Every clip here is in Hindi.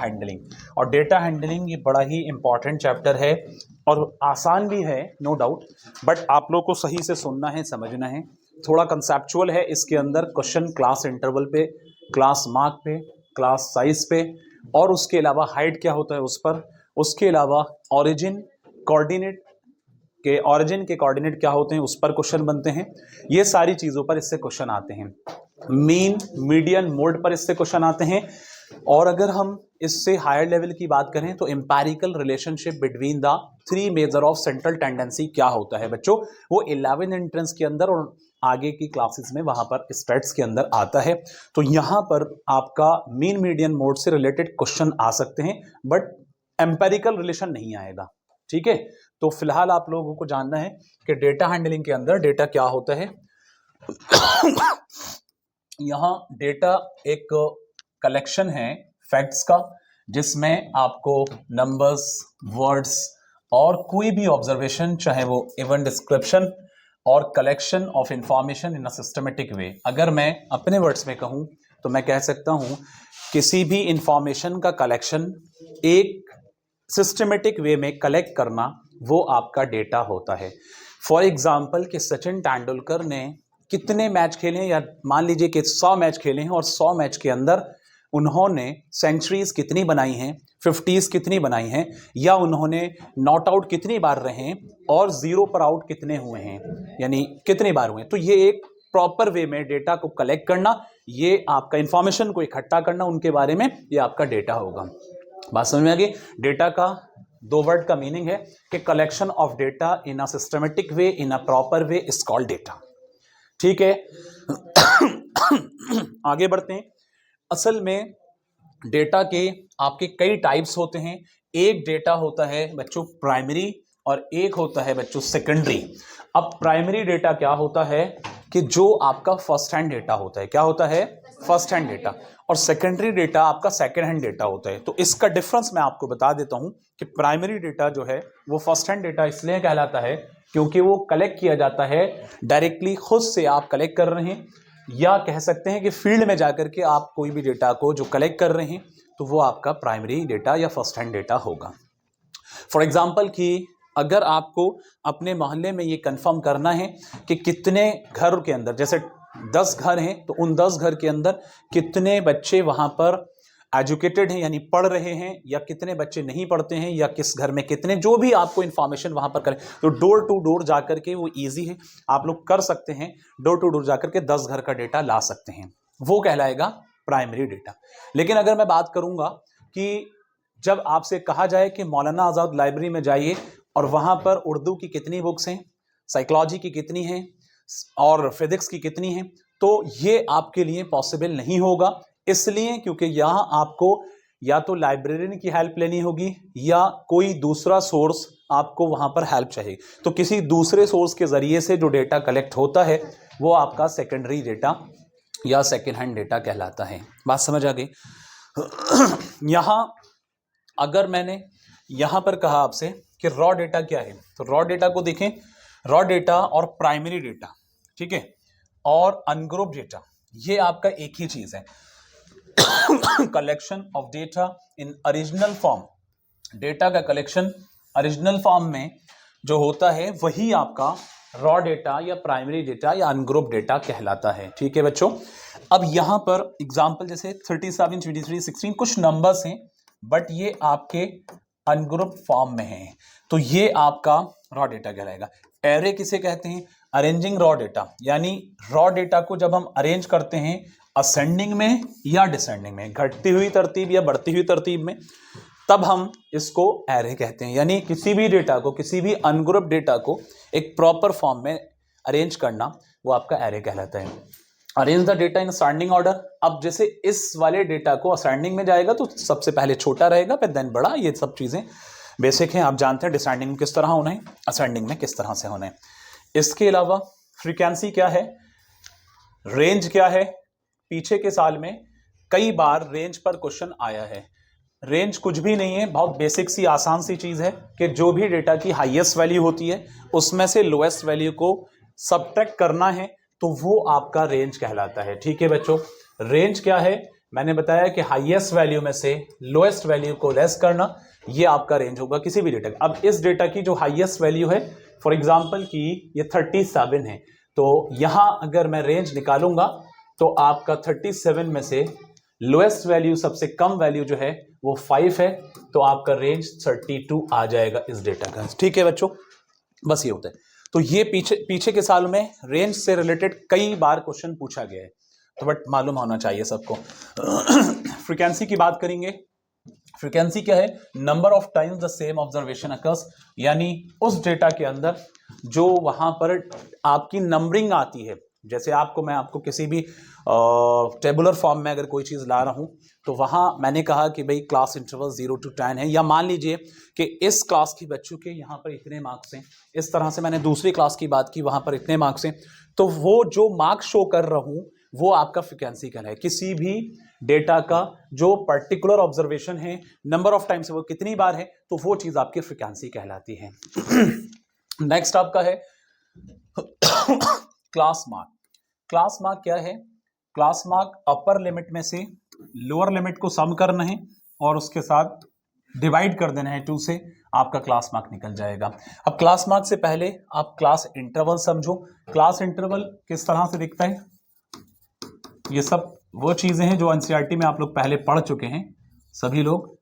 हैंडलिंग। और डेटा हैंडलिंग ये बड़ा ही इंपॉर्टेंट चैप्टर है और आसान भी है नो डाउट, बट आप लोग को सही से सुनना है, समझना है। थोड़ा कंसेप्चुअल है इसके अंदर, क्वेश्चन क्लास इंटरवल पे, क्लास मार्क पे, क्लास साइज पे, और उसके अलावा हाइट क्या होता है उस पर, उसके अलावा ऑरिजिन के कोऑर्डिनेट क्या होते हैं उस पर क्वेश्चन बनते हैं। ये सारी चीज़ों पर इससे क्वेश्चन आते हैं। मीन, मीडियन, मोड पर इससे क्वेश्चन आते हैं। और अगर हम इससे हायर लेवल की बात करें तो empirical relationship between the three major of central tendency क्या होता है बच्चों, वो 11 एंट्रेंस के अंदर और आगे की क्लासेस में वहां पर स्टेट्स के अंदर आता है। तो यहां पर आपका मीन मीडियन मोड से रिलेटेड क्वेश्चन आ सकते हैं, बट एम्पेरिकल रिलेशन नहीं आएगा। ठीक है, तो फिलहाल आप लोगों को जानना है कि डेटा हैंडलिंग के अंदर डेटा क्या होता है। यहां डेटा एक कलेक्शन है फैक्ट्स का, जिसमें आपको नंबर्स, वर्ड्स और कोई भी ऑब्जर्वेशन, चाहे वो इवेंट डिस्क्रिप्शन और collection of information in a systematic way. अगर मैं अपने वर्ड्स में कहूं तो मैं कह सकता हूं किसी भी इंफॉर्मेशन का कलेक्शन एक सिस्टमेटिक वे में कलेक्ट करना, वो आपका डेटा होता है। फॉर एग्जाम्पल कि सचिन तेंदुलकर ने कितने मैच खेले हैं, या मान लीजिए कि 100 मैच खेले हैं और 100 मैच के अंदर उन्होंने सेंचुरीज कितनी बनाई हैं, 50s कितनी बनाई हैं, या उन्होंने नॉट आउट कितनी बार रहे हैं और 0 पर आउट कितने हुए हैं, यानी कितनी बार हुए। तो ये एक प्रॉपर वे में डेटा को कलेक्ट करना, ये आपका इंफॉर्मेशन को इकट्ठा करना उनके बारे में, ये आपका डेटा होगा। बात समझ में आ गई। डेटा का 2 वर्ड का मीनिंग है कि collection of data in a systematic way, in a proper way is called data. ठीक है, आगे बढ़ते हैं। असल में डेटा के आपके कई टाइप्स होते हैं। एक डेटा होता है बच्चों प्राइमरी और एक होता है बच्चों सेकेंडरी। अब प्राइमरी डेटा क्या होता है कि जो आपका फर्स्ट हैंड डेटा होता है, क्या होता है, फर्स्ट हैंड डेटा, और सेकेंडरी डेटा आपका सेकेंड हैंड डेटा होता है। तो इसका डिफरेंस मैं आपको बता देता हूं कि प्राइमरी डेटा जो है वो फर्स्ट हैंड डेटा इसलिए कहलाता है क्योंकि वो कलेक्ट किया जाता है डायरेक्टली, खुद से आप कलेक्ट कर रहे हैं, या कह सकते हैं कि फील्ड में जाकर के आप कोई भी डेटा को जो कलेक्ट कर रहे हैं, तो वो आपका प्राइमरी डेटा या फर्स्ट हैंड डेटा होगा। फॉर एग्जाम्पल कि अगर आपको अपने मोहल्ले में ये कंफर्म करना है कि कितने घर के अंदर, जैसे 10 घर हैं, तो उन 10 घर के अंदर कितने बच्चे वहां पर एजुकेटेड हैं यानी पढ़ रहे हैं, या कितने बच्चे नहीं पढ़ते हैं, या किस घर में कितने, जो भी आपको इंफॉर्मेशन वहां पर करें, तो डोर टू डोर जाकर के वो इजी है, आप लोग कर सकते हैं। डोर टू डोर जाकर के 10 घर का डेटा ला सकते हैं, वो कहलाएगा प्राइमरी डेटा। लेकिन अगर मैं बात करूंगा कि जब आपसे कहा जाए कि मौलाना आज़ाद लाइब्रेरी में जाइए और वहां पर उर्दू की कितनी बुक्स हैं, साइकोलॉजी की कितनी हैं और फिजिक्स की कितनी हैं, तो ये आपके लिए पॉसिबल नहीं होगा। इसलिए क्योंकि यहां आपको या तो लाइब्रेरियन की हेल्प लेनी होगी या कोई दूसरा सोर्स आपको वहां पर हेल्प चाहिए। तो किसी दूसरे सोर्स के जरिए से जो डेटा कलेक्ट होता है वो आपका सेकेंडरी डेटा या सेकेंड हैंड डेटा कहलाता है। बात समझ आ गई। यहां अगर मैंने यहां पर कहा आपसे कि रॉ डेटा क्या है, तो रॉ डेटा को देखें। रॉ डेटा और प्राइमरी डेटा, ठीक है, और अनग्रुप डेटा, ये आपका एक ही चीज है। Collection of data in original form, data का कलेक्शन ओरिजिनल फॉर्म में जो होता है वही आपका रॉ डेटा या प्राइमरी डेटा या अनग्रुप डेटा कहलाता है। ठीक है बच्चों, अब यहां पर एग्जांपल जैसे 37, 23, 16 कुछ नंबर्स हैं, बट ये आपके अनग्रुप फॉर्म में हैं, तो ये आपका रॉ डेटा कहलाएगा। एरे किसे कहते हैं, अरेंजिंग रॉ डेटा, यानी रॉ डेटा को जब हम अरेंज करते हैं असेंडिंग में या डिसेंडिंग में, घटती हुई तरतीब या बढ़ती हुई तरतीब में, तब हम इसको एरे कहते हैं। यानी किसी भी डेटा को, किसी भी अनग्रुप डेटा को एक प्रॉपर फॉर्म में अरेंज करना, वो आपका एरे कहलाता है। Arrange the data in ascending order, अब जैसे इस वाले डेटा को असेंडिंग में जाएगा तो सबसे पहले छोटा रहेगा, फिर देन बड़ा, ये सब चीजें बेसिक हैं, आप जानते हैं डिसेंडिंग में किस तरह होना है, असेंडिंग में किस तरह से होना है। इसके अलावा फ्रीक्वेंसी क्या है, रेंज क्या है, पीछे के साल में कई बार रेंज पर क्वेश्चन आया है। रेंज कुछ भी नहीं है, बहुत बेसिक सी आसान सी चीज है कि जो भी डेटा की हाईएस्ट वैल्यू होती है उसमें से लोएस्ट वैल्यू को सबट्रैक्ट करना है, तो वो आपका रेंज कहलाता है। ठीक है बच्चों, रेंज क्या है, मैंने बताया कि हाईएस्ट वैल्यू में से लोएस्ट वैल्यू को लेस करना, ये आपका रेंज होगा किसी भी डेटा का। अब इस डेटा की जो हाईएस्ट वैल्यू है, फॉर एग्जांपल कि ये 37 है, तो यहां अगर मैं रेंज निकालूंगा तो आपका 37 में से लोएस्ट वैल्यू, सबसे कम वैल्यू जो है वो 5 है, तो आपका रेंज 32 आ जाएगा इस डेटा का। ठीक है बच्चों, बस ये होता है। तो ये पीछे के साल में रेंज से रिलेटेड कई बार क्वेश्चन पूछा गया है, तो बट मालूम होना चाहिए सबको। फ्रीक्वेंसी की बात करेंगे। फ्रीक्वेंसी क्या है? Number of times the same observation occurs, यानी उस डेटा के अंदर जो वहां पर आपकी नंबरिंग आती है। जैसे मैं आपको किसी भी टेबुलर फॉर्म में अगर कोई चीज ला रहा हूं, तो वहां मैंने कहा कि भाई क्लास इंटरवल 0 to 10 है, या मान लीजिए कि इस क्लास के बच्चों के यहाँ पर इतने मार्क्स हैं, इस तरह से मैंने दूसरी क्लास की बात की, वहां पर इतने मार्क्स हैं, तो वो जो मार्क्स शो कर रहा हूं वो आपका फ्रीक्वेंसी कहलाए। किसी भी डेटा का जो पर्टिकुलर ऑब्जर्वेशन है, नंबर ऑफ टाइम्स वो कितनी बार है, तो वो चीज आपकी फ्रीक्वेंसी कहलाती है। नेक्स्ट आपका है क्लास मार्क। क्लास मार्क क्या है? क्लास मार्क अपर लिमिट में से लोअर लिमिट को सम करना है और उसके साथ डिवाइड कर देना है 2 से, आपका क्लास मार्क निकल जाएगा। अब क्लास मार्क से पहले आप क्लास इंटरवल समझो। क्लास इंटरवल किस तरह से दिखता है? ये सब वो चीजें हैं जो एनसीईआरटी में आप लोग पहले पढ़ चुके हैं सभी लोग।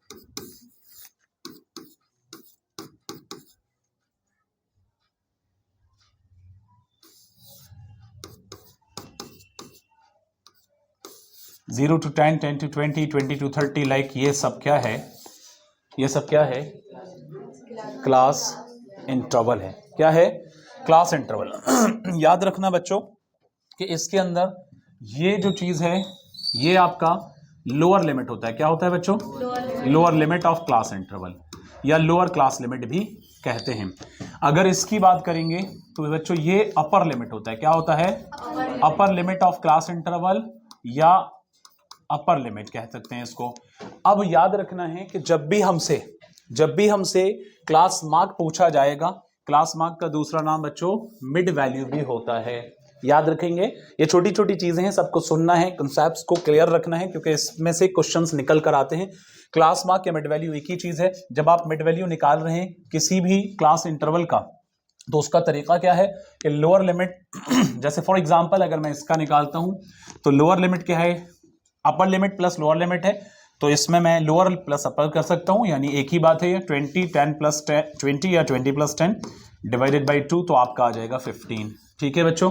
(0 to 10, 10 to 20, 20 to 30), लाइक ये सब क्या है? ये सब क्या है? क्लास इंटरवल है। क्या है? Class interval. याद रखना बच्चों कि इसके अंदर ये जो चीज है ये आपका लोअर लिमिट होता है। क्या होता है बच्चों? Lower limit of class interval, या लोअर क्लास लिमिट भी कहते हैं। अगर इसकी बात करेंगे तो बच्चों ये अपर लिमिट होता है। क्या होता है? Upper limit of class interval, या अपर लिमिट कह सकते हैं इसको। अब याद रखना है कि जब भी हमसे क्लास मार्क पूछा जाएगा, क्लास मार्क का दूसरा नाम बच्चों मिड वैल्यू भी होता है। याद रखेंगे, ये छोटी छोटी चीजें हैं, सबको सुनना है, कंसेप्ट्स को क्लियर रखना है, क्योंकि इसमें से क्वेश्चंस निकल कर आते हैं। क्लास मार्क या मिड वैल्यू एक ही चीज है। जब आप मिड वैल्यू निकाल रहे हैं किसी भी क्लास इंटरवल का, तो उसका तरीका क्या है कि लोअर लिमिट जैसे फॉर एग्जांपल अगर मैं इसका निकालता हूं तो लोअर लिमिट क्या है? Upper limit plus lower limit है, तो इसमें मैं लोअर प्लस अपर कर सकता हूं, यानी एक ही बात है। ये 20 10 प्लस 20 या 20 प्लस 10 डिवाइडेड बाई 2, तो आपका आ जाएगा 15। ठीक है बच्चों,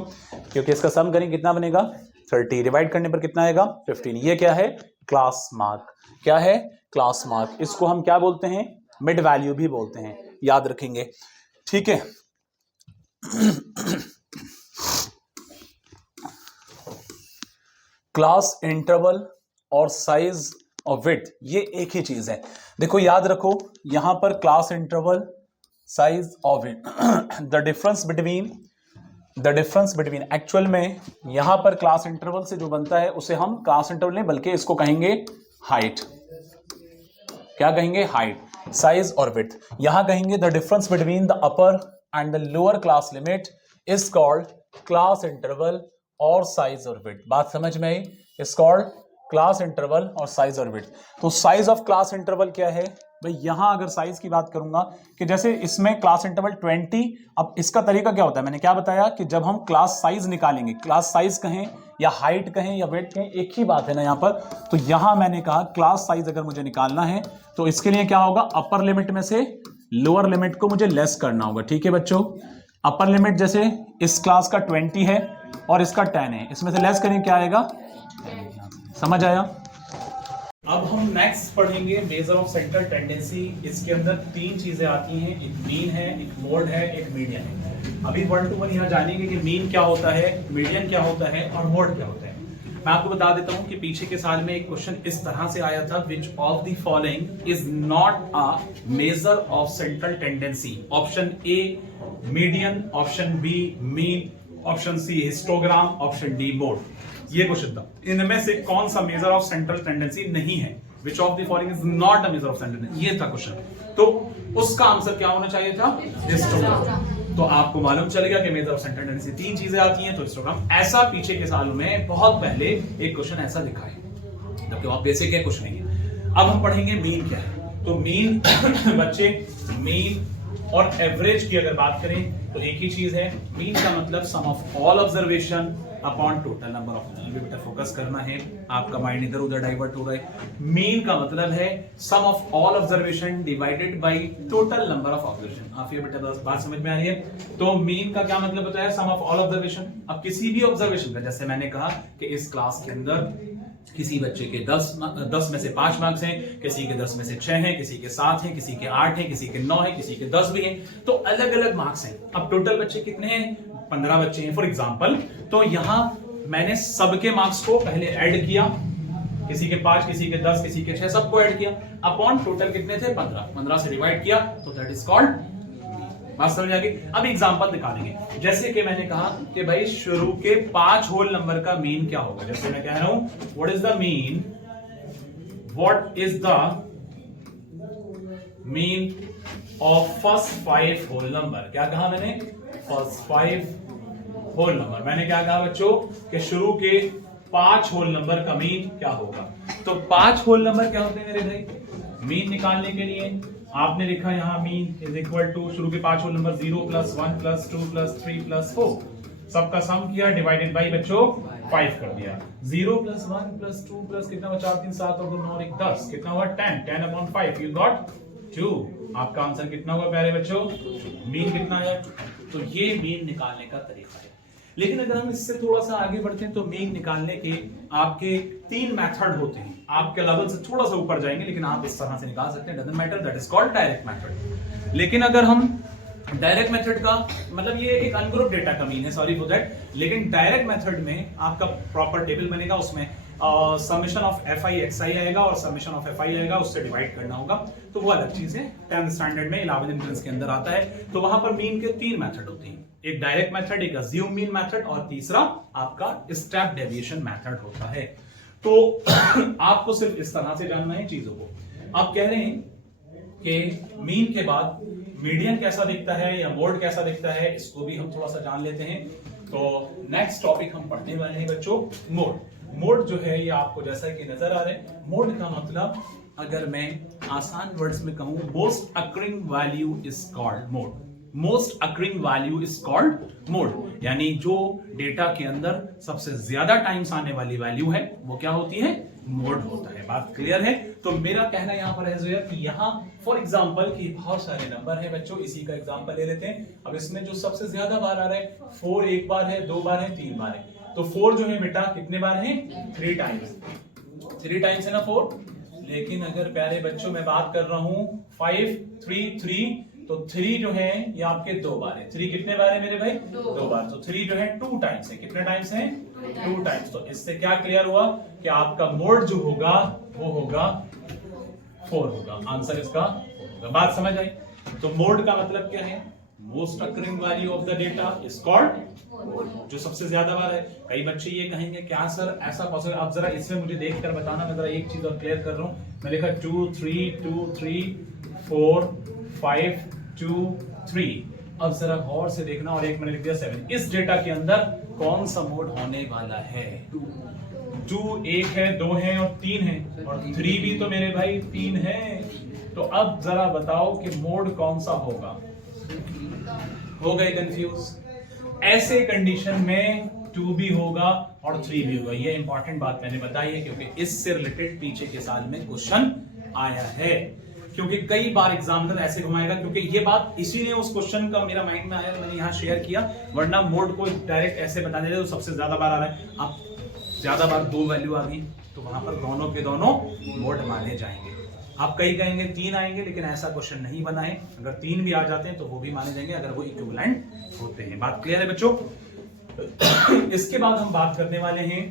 क्योंकि इसका सम करें कितना बनेगा? 30, डिवाइड करने पर कितना आएगा? 15। ये क्या है? Class mark. क्या है? Class mark. इसको हम क्या बोलते हैं? मिड वैल्यू भी बोलते हैं, याद रखेंगे। ठीक है। क्लास इंटरवल और साइज और विड्थ ये एक ही चीज है। देखो याद रखो, यहां पर क्लास इंटरवल, साइज और width, the difference between actual में यहां पर क्लास इंटरवल से जो बनता है उसे हम क्लास इंटरवल नहीं बल्कि इसको कहेंगे हाइट। क्या कहेंगे? हाइट। साइज और विड्थ यहां कहेंगे the difference between the upper and the lower class limit is called class interval और साइज और विड्थ। बात समझ में आई? इज कॉल्ड क्लास इंटरवल और साइज और विड्थ। तो साइज ऑफ क्लास इंटरवल क्या है भाई? यहां अगर साइज की बात करूंगा कि जैसे इसमें क्लास इंटरवल 20, अब इसका तरीका क्या होता है? मैंने क्या बताया कि जब हम क्लास साइज निकालेंगे, क्लास साइज कहें या हाइट कहें या वेट कहें, एक ही बात है ना यहां पर। तो यहां मैंने कहा क्लास साइज अगर मुझे निकालना है तो इसके लिए क्या होगा? अपर लिमिट में से लोअर लिमिट को मुझे लेस करना होगा। ठीक है बच्चों, अपर लिमिट जैसे इस क्लास का 20 है और इसका 10 है, इसमें से लेस करें क्या आएगा? समझ आया? अब हम नेक्स्ट पढ़ेंगे मेजर ऑफ सेंट्रल टेंडेंसी। इसके अंदर 3 चीजें आती हैं, एक मीन है, एक मोड है, एक मीडियन है। अभी 1 to 1 यहाँ जानेंगे कि मीन क्या होता है, मीडियन क्या होता है और मोड क्या होता है। मैं आपको बता देता हूं कि पीछे के साल में एक क्वेश्चन इस तरह से आया था, which of the following is not a measure of central tendency? Option A median, option B mean, option C histogram, option D mode. ये क्वेश्चन था, इनमें से कौन सा मेजर ऑफ सेंट्रल टेंडेंसी नहीं है? विच of the following is not a measure of central tendency, ये था क्वेश्चन। तो उसका आंसर क्या होना चाहिए था? हिस्टोग्राम। तो आपको मालूम चलेगा कि मेजर ऑफ सेंट्रल टेंडेंसी 3 चीजें आती हैं, तो हिस्टोग्राम। ऐसा पीछे के सालों में बहुत पहले एक क्वेश्चन ऐसा लिखा है। जबकि वहां बेसिक है, कुछ नहीं है। अब हम पढ़ेंगे मीन क्या है। तो मीन बच्चे, मीन और एवरेज की अगर बात करें तो एक ही चीज है। मीन का मतलब sum of all observation upon total number of, बेटा फोकस करना है, आपका माइंड इधर उधर डाइवर्ट हो रहा है। मीन का मतलब है sum of all observation divided by total number of observation. आप ये बेटा बात समझ में आ रही है? तो मीन का क्या मतलब होता है? Sum of all observation. अब किसी भी ऑब्जर्वेशन का, जैसे मैंने कहा कि इस क्लास के अंदर किसी बच्चे के 10 में से 5 मार्क्स हैं, किसी के 10 में से 6 हैं, किसी के 7 हैं, किसी के 8 हैं, किसी के 9 हैं, किसी के 10 भी हैं, तो अलग अलग मार्क्स हैं। अब टोटल बच्चे कितने हैं? 15 बच्चे हैं फॉर एग्जांपल। तो यहां मैंने सबके मार्क्स को पहले ऐड किया, किसी के 5, किसी के 10, किसी के 6, सबको ऐड किया, अपॉन टोटल कितने थे? 15 से डिवाइड किया, तो दैट इज कॉल्ड। बात समझ आ गई? अब एग्जांपल निकालेंगे। जैसे कि मैंने कहा कि भाई शुरू के 5 होल नंबर का मीन क्या होगा। जैसे मैं कह रहा हूं what is the mean, what is the mean of first 5 whole number. क्या कहा मैंने? First 5 whole number. मैंने क्या कहा बच्चों कि शुरू के 5 होल नंबर का मीन क्या होगा। तो 5 होल नंबर क्या होते हैं मेरे भाई? मीन निकालने के लिए आपने लिखा यहां मीन इज इक्वल टू शुरू के 5 होल नंबर 0 + 1 + 2 + 3 + 4, सबका सम किया, डिवाइडेड बाय बच्चों 5 कर दिया। 0 + 1 + 2 + कितना हुआ? 4 3 7 और 2 9 1 10, कितना हुआ? 10। 10/5 यू गॉट 2। आपका आंसर कितना हुआ प्यारे बच्चों? मीन कितना आया? तो ये मीन निकालने का तरीका है। लेकिन अगर हम इससे थोड़ा सा आगे बढ़ते हैं तो मीन निकालने के आपके 3 मेथड होते हैं। आपके लेवल से थोड़ा सा ऊपर जाएंगे लेकिन आप इस तरह से निकाल सकते हैं, doesn't matter, that is called direct method. लेकिन अगर हम डायरेक्ट मेथड का मतलब ये एक अनग्रुप डेटा का मीन है, सॉरी फॉर दैट। लेकिन डायरेक्ट मेथड में आपका प्रॉपर टेबल बनेगा, उसमें समेशन ऑफ fi xi आएगा और समेशन ऑफ fi आएगा, उससे डिवाइड करना होगा, तो वो अलग चीज है। 10th स्टैंडर्ड में 11 एंट्रेंस के अंदर आता है। तो वहां पर मीन के 3 मेथड होते हैं, एक डायरेक्ट मेथड, एक अज्यूम मीन मेथड और तीसरा आपका स्टेप डेविएशन मेथड होता है। तो आपको सिर्फ इस तरह से जानना है चीजों को। आप कह रहे हैं कि मीन के बाद मीडियन कैसा दिखता है या मोड कैसा दिखता है, इसको भी हम थोड़ा सा जान लेते हैं। तो नेक्स्ट टॉपिक हम पढ़ने वाले हैं बच्चों मोड। मोड जो है ये आपको जैसा कि नजर आ रहा है, मोड का मतलब अगर मैं आसान वर्ड्स में कहूं, most occurring value is called mode. Most occurring value is called mode, यानी जो डेटा के अंदर सबसे ज्यादा टाइम्स आने वाली वैल्यू है वो क्या होती है? मोड होता है। बात क्लियर है? तो मेरा कहना यहां पर है कि यहां फॉर एग्जांपल कि बहुत सारे नंबर है बच्चों, इसी का एग्जांपल ले लेते हैं। अब इसमें जो सबसे ज्यादा बार आ रहा है 4 एक बार है, 2 बार है, 3 बार है। तो 4 जो है बेटा कितने बार है? 3 टाइम्स। 3 टाइम्स है ना 4। लेकिन अगर प्यारे बच्चों मैं बात कर रहा हूं 5 3 3, तो 3 जो है ये आपके 2 बार है। 3 कितने बार है मेरे भाई? 2 बार। तो 3 जो है 2 टाइम्स है। कितने टाइम्स है? 2 टाइम्स। तो इससे क्या क्लियर हुआ कि आपका मोड जो होगा वो होगा 4 होगा। आंसर इसका होगा। बात समझ आई? तो मोड का मतलब क्या है? Most occurring value of the data is called, जो सबसे ज्यादा बार है। कई बच्चे ये कहेंगे क्या सर ऐसा पॉसिबल? आप जरा इसमें मुझे देखकर बताना। मैं जरा एक चीज और क्लियर कर रहा हूं। मैं लिखा 2 3 2 3 4 5 2 3। अब जरा गौर से देखना, और एक मैंने लिख दिया 7। इस डेटा के अंदर कौन सा मोड होने वाला है? 2 एक है, 2 है और 3 है, और 3 भी तो मेरे भाई 3 है। तो अब जरा बताओ कि मोड कौन सा होगा? हो गए कंफ्यूज? ऐसे कंडीशन में 2 भी होगा और 3 भी होगा। ये इंपॉर्टेंट बात मैंने बताई है क्योंकि इससे रिलेटेड पीछे के साल में क्वेश्चन आया है। क्योंकि कई बार एग्जामिनर ऐसे घुमाएगा, क्योंकि ये बात इसीलिए उस क्वेश्चन का मेरा माइंड में आया, मैंने यहां शेयर किया। वरना मोड को डायरेक्ट ऐसे बता देते तो सबसे ज्यादा बार आ रहा है, अब ज्यादा बार 2 वैल्यू आ गई तो वहां पर दोनों के दोनों मोड माने जाएंगे। आप कई कहेंगे 3 आएंगे, लेकिन ऐसा क्वेश्चन नहीं बना है। अगर 3 भी आ जाते हैं तो वो भी माने जाएंगे अगर वो इक्विवेलेंट होते हैं। बात क्लियर है बच्चों? इसके बाद हम बात करने वाले हैं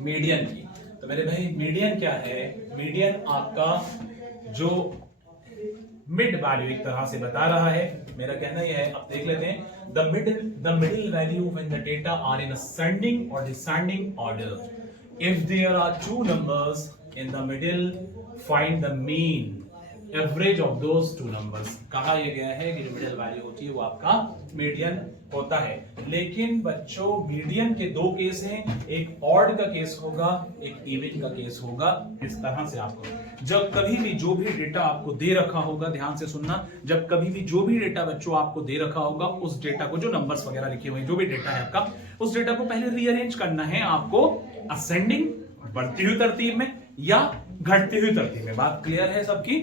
मीडियन की। तो मेरे भाई मीडियन क्या है? मीडियन आपका जो मिड वैल्यू एक तरह से बता रहा है। मेरा कहना यह है, अब देख लेते हैं। The middle value when the data are in ascending और descending order. If there are 2 numbers in the middle, find the mean average of those 2 numbers। कहा यह गया है कि जो मिडिल वैल्यू होती है वो आपका मीडियन होता है। लेकिन बच्चों मीडियन के दो केस हैं, एक ऑड का केस होगा, एक इवन का केस होगा। इस तरह से आपको जब कभी भी जो भी डेटा आपको दे रखा होगा, ध्यान से सुनना, जब कभी भी जो भी डेटा बच्चों आपको दे रखा होगा, उस डेटा को, जो नंबर्स वगैरह लिखे हुए हैं, जो भी डेटा है आपका, उस डेटा को पहले रीअरेंज करना है आपको असेंडिंग, बढ़ती हुई तरतीब में, या घटती हुई तरतीब में। बात क्लियर है सबकी?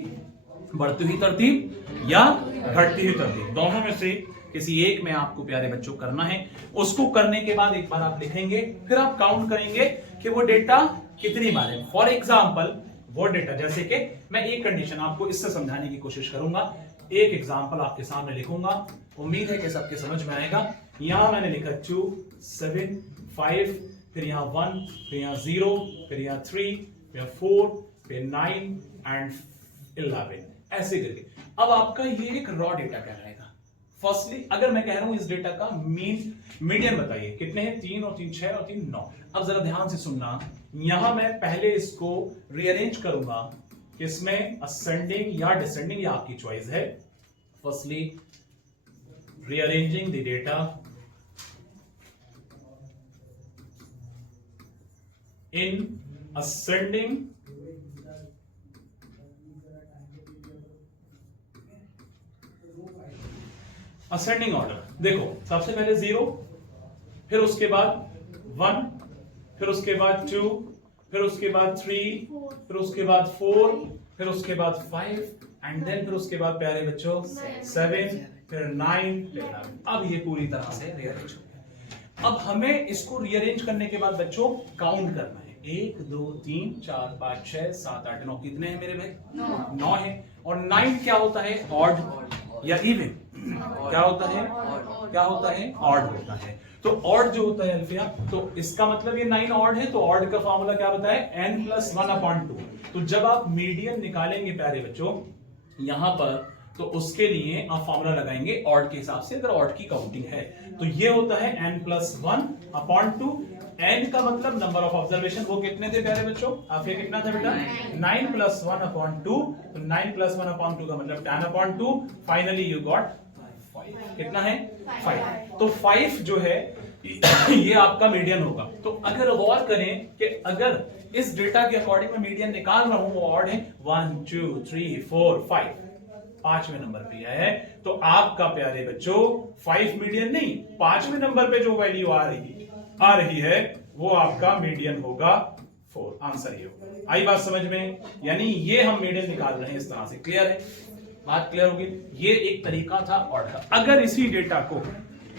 बढ़ती हुई तरतीब या घटती हुई तरतीब, दोनों में से किसी एक में आपको प्यारे बच्चों करना है। उसको करने के बाद एक बार आप लिखेंगे, फिर आप काउंट करेंगे कि वो डेटा कितनी बार है। फॉर एग्जाम्पल वो डेटा, जैसे कि मैं एक कंडीशन आपको इससे समझाने की कोशिश करूंगा, एक एग्जाम्पल आपके सामने लिखूंगा, उम्मीद है कि सबके समझ में आएगा। यहां मैंने लिखा 2, 7, 5, फिर यहां 1, फिर यहां 0, फिर यहां 3, फिर 4, फिर 9 एंड 11, ऐसे करके। अब आपका ये एक रॉ डेटा कहलाएगा। फर्स्टली अगर मैं कह रहा हूं इस डेटा का मीडियन बताइए, कितने हैं? 3 और 3 6 और 3 9। अब जरा ध्यान से सुनना, यहां मैं पहले इसको रीअरेंज करूंगा, किसमें? असेंडिंग या डिसेंडिंग, या आपकी चॉइस है। Firstly rearranging the data in ascending ascending order. देखो सबसे पहले 0, फिर उसके बाद 1, फिर उसके बाद 2, फिर उसके बाद 3, फिर उसके बाद 4, फिर उसके बाद 5 एंड देन फिर उसके बाद प्यारे बच्चों 7, फिर 9, फिर 11। अब ये पूरी तरह से रीअरेंज हो गया। अब हमें इसको रीअरेंज करने के बाद बच्चों काउंट करना है। 1 2 3 4 5 6 7 8 9, कितने हैं मेरे भाई? 9 है। और 9 क्या होता है? ऑड या इवन? क्या होता है? क्या होता है? ऑड होता है। तो ऑड जो होता है अल्फिया, तो इसका मतलब ये 9 ऑड है, तो ऑड का फॉर्मूला क्या बताए? n+1/2। तो जब आप मीडियन निकालेंगे प्यारे बच्चों यहां पर, तो उसके लिए आप फॉर्मूला लगाएंगे ऑड के हिसाब से, अगर ऑड की काउंटिंग है तो ये होता है n+1/2। n का मतलब नंबर ऑफ ऑब्जर्वेशन, वो कितने थे प्यारे बच्चों? आपके कितना था बेटा? 9+1/2। तो 9+1/2 का मतलब 10/2। Finally you got 5। कितना है? 5। तो 5 जो है ये आपका मीडियन होगा। तो अगर गौर करें कि अगर इस डेटा के अकॉर्डिंग मैं मीडियन निकाल रहा हूं, वो ऑड है 1 2 3 4 5, 5वें नंबर पे आया है, तो आपका प्यारे बच्चों 5 मीडियन नहीं, 5वें नंबर पे जो वैल्यू आ रही है वो आपका मीडियन होगा 4। आंसर ये होगा। आई बात समझ में? यानी ये हम मीडियन निकाल रहे हैं इस तरह से। क्लियर है? बात क्लियर होगी? ये एक तरीका था ऑड का। अगर इसी डेटा को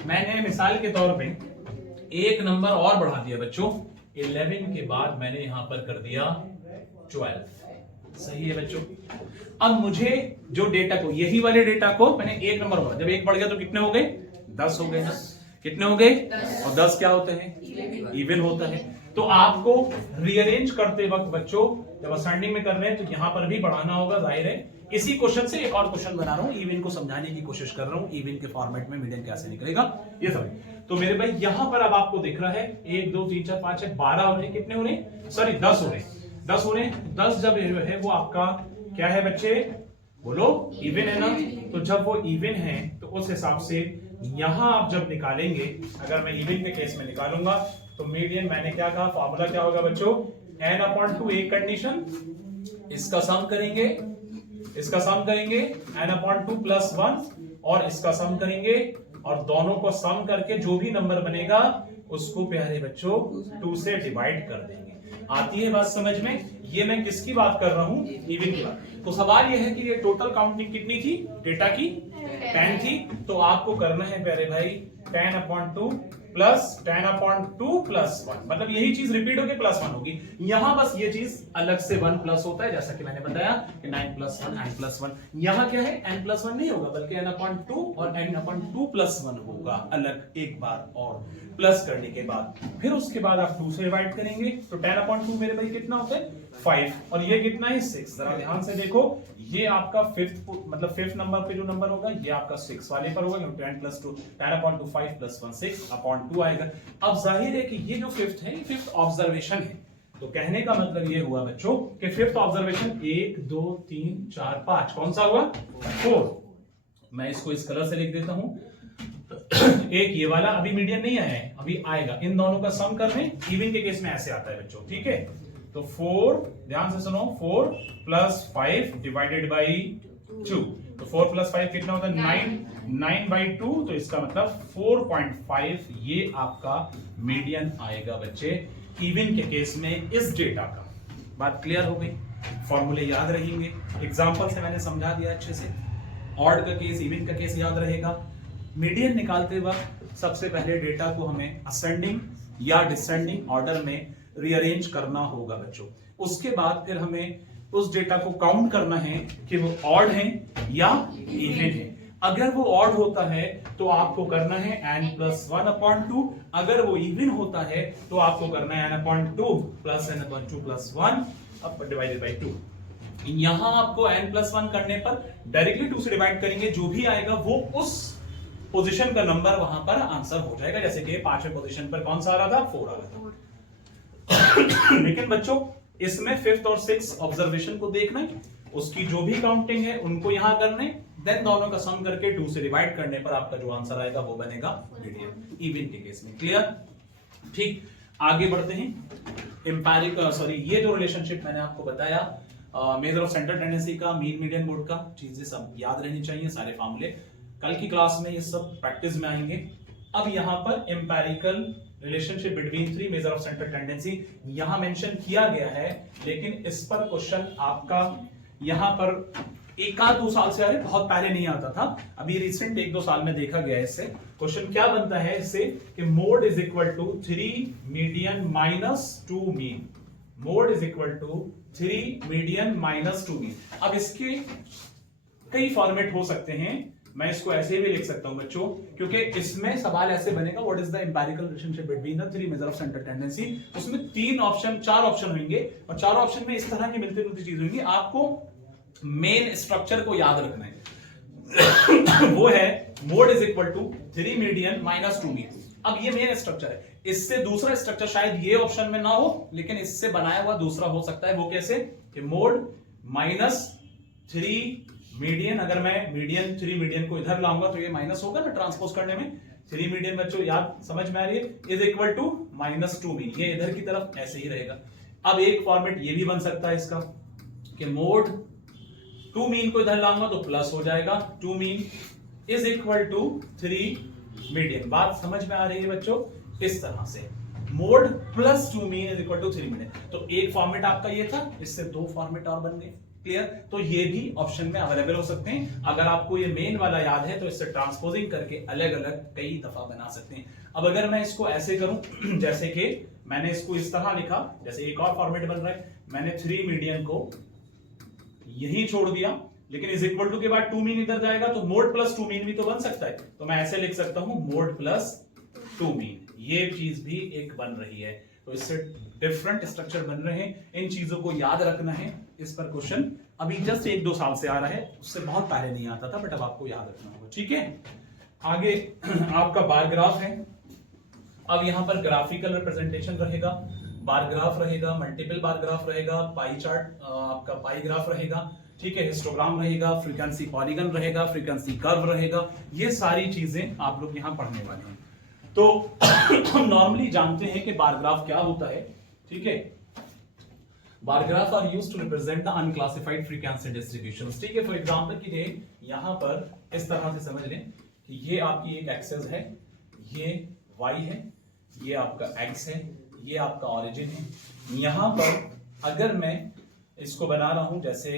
मैंने मिसाल के तौर पे एक नंबर और बढ़ा दिया बच्चों, 11 के बाद मैंने यहां पर कर दिया 12। सही है बच्चों? अब मुझे जो डेटा को, यही वाले डेटा को मैंने एक नंबर बढ़ा, जब एक बढ़ गया तो कितने हो गए? 10 हो गए ना? कितने हो गए? और 10 क्या होते हैं? इवन होता है। तो आपको रीअरेंज करते वक्त बच्चों जब असेंडिंग में कर रहे हैं तो यहां पर भी बढ़ाना होगा, जाहिर है। इसी क्वेश्चन से एक और क्वेश्चन बना रहा हूं, इवन को समझाने की कोशिश कर रहा हूं, इवन के फॉर्मेट में मीडियन कैसे निकलेगा ये सब। तो मेरे भाई यहां पर अब आपको दिख रहा है 1 2 3 4 5 6 12 हो रहे हैं। कितने हो रहे हैं? सॉरी 10 हो रहे हैं। 10 हो रहे हैं। 10 जब है वो आपका क्या है बच्चे? बोलो, इवन है ना? तो जब वो इवन है तो उस हिसाब से यहां आप जब निकालेंगे, अगर मैं इवन के केस में निकालूंगा तो मीडियन, मैंने क्या कहा, फॉर्मूला क्या होगा बच्चों? n/2। एक कंडीशन, इसका सम करेंगे, इसका सम करेंगे n/2 + 1, और इसका सम करेंगे, और दोनों को सम करके जो भी नंबर बनेगा उसको प्यारे बच्चों 2 से डिवाइड कर देंगे। आती है बात समझ में? ये मैं किसकी बात कर रहा हूं? इवन की बात। तो सवाल ये है कि ये टोटल काउंटिंग कितनी थी डेटा की? 10 थी। तो आपको करना है प्यारे भाई 10/2 प्लस 10/2 + 1, मतलब यही चीज रिपीट होकर +1 होगी। यहां बस ये चीज अलग से 1 प्लस होता है, जैसा कि मैंने बताया कि 9 + 1 n+1। यहां क्या है? n+1 नहीं होगा, बल्कि n/2 और n/2 + 1 होगा, अलग एक बार और प्लस करने के बाद। फिर उसके बाद आप 2 से डिवाइड करेंगे, तो 10/2 मेरे भाई कितना होता है? 5, और ये कितना है? 6। जरा ध्यान से देखो, ये आपका फिफ्थ नंबर पे जो नंबर होगा ये आपका 6 वाले पर होगा, क्योंकि 10/2 5 + 1 6/2 आएगा। अब जाहिर है कि ये जो फिफ्थ है, ये फिफ्थ ऑब्जर्वेशन है। तो कहने का मतलब ये हुआ बच्चों कि फिफ्थ ऑब्जर्वेशन 1 2 3 4 5 कौन सा हुआ? 4। मैं इसको इस कलर से लिख देता हूं, एक ये वाला अभी मीडियन नहीं आया है, अभी आएगा। इन दोनों का सम करने, इवन के केस में ऐसे आता है बच्चों, ठीक है। तो 4, ध्यान से सुनो, 4 + 5 डिवाइडेड बाई 2, तो 4 + 5 कितना होता है 9/2, तो इसका मतलब 4.5 ये आपका मीडियन आएगा बच्चे इवन के केस में इस डेटा का। बात क्लियर हो गई, फॉर्मूले याद रहेंगे, एग्जांपल से मैंने समझा दिया अच्छे से। ऑड का केस, इवन का केस याद रहेगा। मीडियन निकालते वक्त सबसे पहले डेटा को हमें असेंडिंग या डिसेंडिंग ऑर्डर में रीअरेंज करना होगा बच्चों। उसके बाद फिर हमें उस डेटा को काउंट करना है कि वो ऑड है या इवन है। अगर वो ऑड होता है तो आपको करना है n+1/2, अगर वो इवन होता है तो आपको करना है n/2 + n/2 + 1 अब डिवाइडेड बाई 2। यहां आपको n+1 करने पर डायरेक्टली 2 से डिवाइड करेंगे, जो भी आएगा वो उस पोजीशन का नंबर वहां पर आंसर हो जाएगा। जैसे कि 5वें पोजीशन पर कौन सा आ रहा था, 4 आ रहा था। लेकिन बच्चों इसमें 5th और 6th ऑब्जर्वेशन को देखना है, उसकी जो भी काउंटिंग है उनको यहां करने, देन दोनों का सम करके 2 से डिवाइड करने पर आपका जो आंसर आएगा वो बनेगा मीडियन इवन के केस में। क्लियर? ठीक, आगे बढ़ते हैं। ये जो रिलेशनशिप मैंने आपको बताया मेजर ऑफ सेंट्रल टेंडेंसी का, मीन मीडियन मोड का, चीजें सब याद रहनी चाहिए, सारे फॉर्मूले कल की क्लास में ये सब प्रैक्टिस में आएंगे। अब यहां पर empirical relationship between 3 major of central tendency यहां मेंशन किया गया है, लेकिन इस पर क्वेश्चन आपका यहां पर 1-2 साल से, अरे बहुत पहले नहीं आता था, अभी रिसेंट 1-2 साल में देखा गया है। इससे क्वेश्चन क्या बनता है इससे कि mode is equal to 3 median minus 2 mean, mode is equal to 3 median minus 2 mean. अब इसके कई फॉर्मेट हो सकते हैं, मैं इसको ऐसे भी लिख सकता हूं बच्चों, क्योंकि इसमें सवाल ऐसे बनेगा what is the empirical relationship between the 3 major of central tendency. उसमें 4 ऑप्शन होंगे और 4 ऑप्शन में इस तरह की मिलती जुलती चीज होंगी। आपको मेन स्ट्रक्चर को याद रखना है वो है mode is equal to 3 median minus 2 mean. अब ये मेन स्ट्रक्चर है, इससे दूसरा स्ट्रक्चर शायद ये ऑप्शन में ना हो, लेकिन इससे बनाया हुआ दूसरा हो सकता है। वो कैसे कि मोड -3 मीडियन, अगर मैं मीडियन 3 मीडियन को इधर लाऊंगा तो ये माइनस होगा ना ट्रांसपोज करने में। 3 मीडियन बच्चों याद समझ में आ रही है, इज इक्वल टू -2 मीन, ये इधर की तरफ ऐसे ही रहेगा। अब एक फॉर्मेट ये भी बन सकता है इसका कि मोड 2 मीन को इधर लाऊंगा तो प्लस हो जाएगा, 2 mean is equal to 3 median. बात समझ में आ रही है बच्चों? इस तरह से mode +2 mean is equal to 3 median. तो एक फॉर्मेट आपका ये था, इससे 2 फॉर्मेट और बन गए। क्लियर? तो ये भी ऑप्शन में अवेलेबल हो सकते हैं। अगर आपको ये मेन वाला याद है तो इससे ट्रांसपोजिंग करके अलग अलग कई दफा बना सकते हैं। अब अगर मैं इसको ऐसे करूं जैसे कि मैंने इसको इस तरह लिखा, जैसे एक और फॉर्मेट बन रहा है, मैंने 3 मीडियन को यहीं छोड़ दिया, लेकिन इज इक्वल टू के बाद 2 मीन इधर जाएगा तो मोड +2 मीन भी तो बन सकता है। तो मैं ऐसे लिख सकता हूं मोड +2 मीन, ये चीज भी एक बन रही है। तो इससे डिफरेंट स्ट्रक्चर बन रहे हैं, इन चीजों को याद रखना है। इस पर क्वेश्चन अभी जस्ट 1-2 साल से आ रहा है, उससे बहुत पहले नहीं आता था, बट अब आपको याद रखना होगा। ठीक है, आगे आपका बार ग्राफ है। अब यहां पर ग्राफिकल रिप्रेजेंटेशन रहेगा, बार ग्राफ रहेगा, मल्टीपल बार ग्राफ रहेगा, पाई चार्ट आपका पाई ग्राफ रहेगा, ठीक है, हिस्टोग्राम रहेगा, फ्रीक्वेंसी पॉलीगन रहेगा, फ्रीक्वेंसी कर्व रहेगा। ये सारी चीजें आप लोग यहां पढ़ने वाले हैं। तो हम नॉर्मली जानते हैं कि बार ग्राफ क्या होता है, ठीक है। Bar graph are used to represent the unclassified frequency distributions, ठीक है। फॉर एग्जांपल के लिए यहां पर इस तरह से समझ लें कि ये आपकी एक एक्सेस है, ये y है, ये आपका x है, ये आपका ओरिजिन है। यहां पर अगर मैं इसको बना रहा हूं, जैसे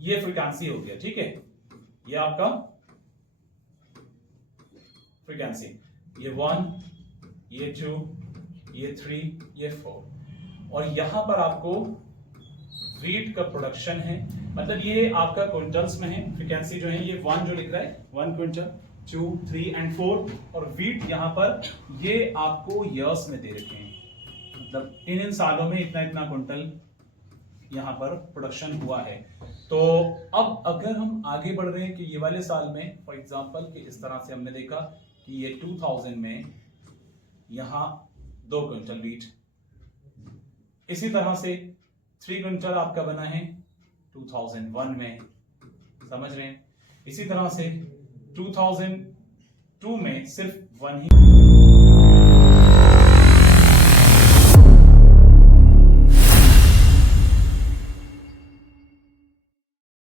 ये फ्रीक्वेंसी हो गया, ठीक है, ये आपका फ्रीक्वेंसी, ये 1, ये 2, ये 3, ये 4, और यहां पर आपको वीट का प्रोडक्शन है, मतलब ये आपका क्विंटल्स में है। फ्रीक्वेंसी जो है ये 1 जो लिख रहा है 1 क्विंटल, 2, 3 एंड 4, और वीट यहां पर ये आपको ईयर्स में दे रखे हैं, मतलब इन सालों में इतना इतना क्विंटल यहां पर प्रोडक्शन हुआ है। तो अब अगर हम आगे बढ़ रहे हैं कि ये वाले साल में फॉर एग्जांपल कि इस तरह से हमने देखा कि ये 2000 में यहां 2 क्विंटल वीट, इसी तरह से 3 क्विंटल आपका बना है 2001 में, समझ रहे हैं। इसी तरह से 2 में सिर्फ 1 ही